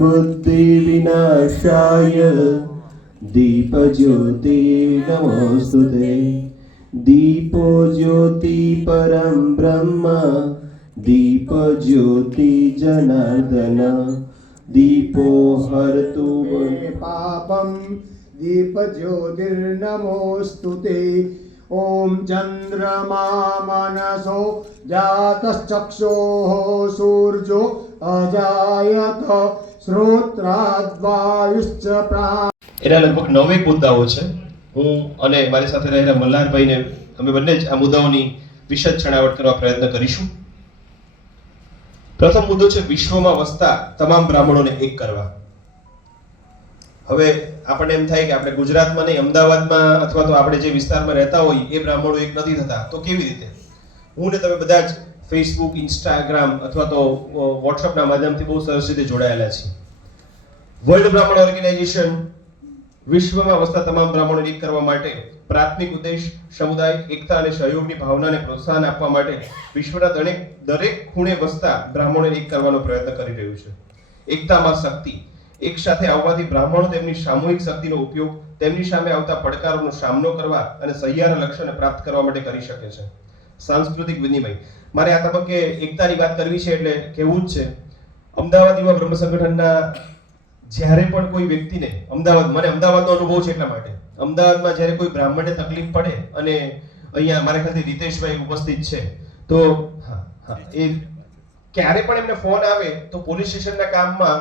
बुद्धिविनाशाय दीपज्योति नमोऽस्तु ते दीपो ज्योति परं ब्रह्म दीपज्योति जनार्दन दीपो हरतु मे पापं दीपज्योतिर्नमोऽस्तु ते ॐ चन्द्रमा मनसो जातश्चक्षोः सूर्यो અજાયત શ્રોત્રાદ્વાયુશ્ચ પ્રા એના લગભગ નવેક મુદ્દાઓ છે. હું અને મારી સાથે રહેલા મલ્હારભાઈને અમે બંને જ આ મુદ્દાઓની વિશદ છણાવટ કરવા પ્રયત્ન કરીશું. પ્રથમ મુદ્દો છે, વિશ્વમાં વસતા તમામ બ્રાહ્મણોને એક કરવા. હવે આપણને એમ થાય કે આપણે ગુજરાતમાં નહીં, અમદાવાદમાં અથવા તો આપણે જે વિસ્તારમાં રહેતા હોય, એ બ્રાહ્મણો એક નથી થતા. તો કેવી રીતે? હું ને તમે બધા જ ફેસબુક ઇન્સ્ટાગ્રામ અથવા તો વોટ્સઅપના માધ્યમથી બહુ સરસ રીતે જોડાયેલા છે. વર્લ્ડ બ્રાહ્મણ ઓર્ગેનાઇઝેશન વિશ્વમાં વસતા તમામ બ્રાહ્મણોને એક કરવા માટે પ્રાથમિક ઉદ્દેશ સમુદાય, એકતા અને સહયોગની ભાવનાને પ્રોત્સાહન આપવા માટે વિશ્વના દરેક દરેક ખૂણે વસતા બ્રાહ્મણોને એક કરવાનો પ્રયત્ન કરી રહ્યું છે. એકતામાં શક્તિ. એક સાથે આવવાથી બ્રાહ્મણો તેમની સામૂહિક શક્તિનો ઉપયોગ તેમની સામે આવતા પડકારોનો સામનો કરવા અને સહિયારા લક્ષ્યને પ્રાપ્ત કરવા માટે કરી શકે છે. સાંસ્કૃતિક વિનિમય? મારે આ તબક્કે એકતાની વાત કરવી છે એટલે કેવું જ છે. અમદાવાદ યુવા બ્રહ્મ સંગઠનના જ્યારે પણ કોઈ વ્યક્તિને અમદાવાદ, મને અમદાવાદનો અનુભવ છે એટલા માટે. અમદાવાદમાં જ્યારે કોઈ બ્રાહ્મણને તકલીફ પડે અને અહીંયા મારા ખ્યાલથી રીતેશભાઈ ઉપસ્થિત છે, તો હા હા, એ ક્યારે પણ એમને ફોન આવે તો પોલીસ સ્ટેશનના કામમાં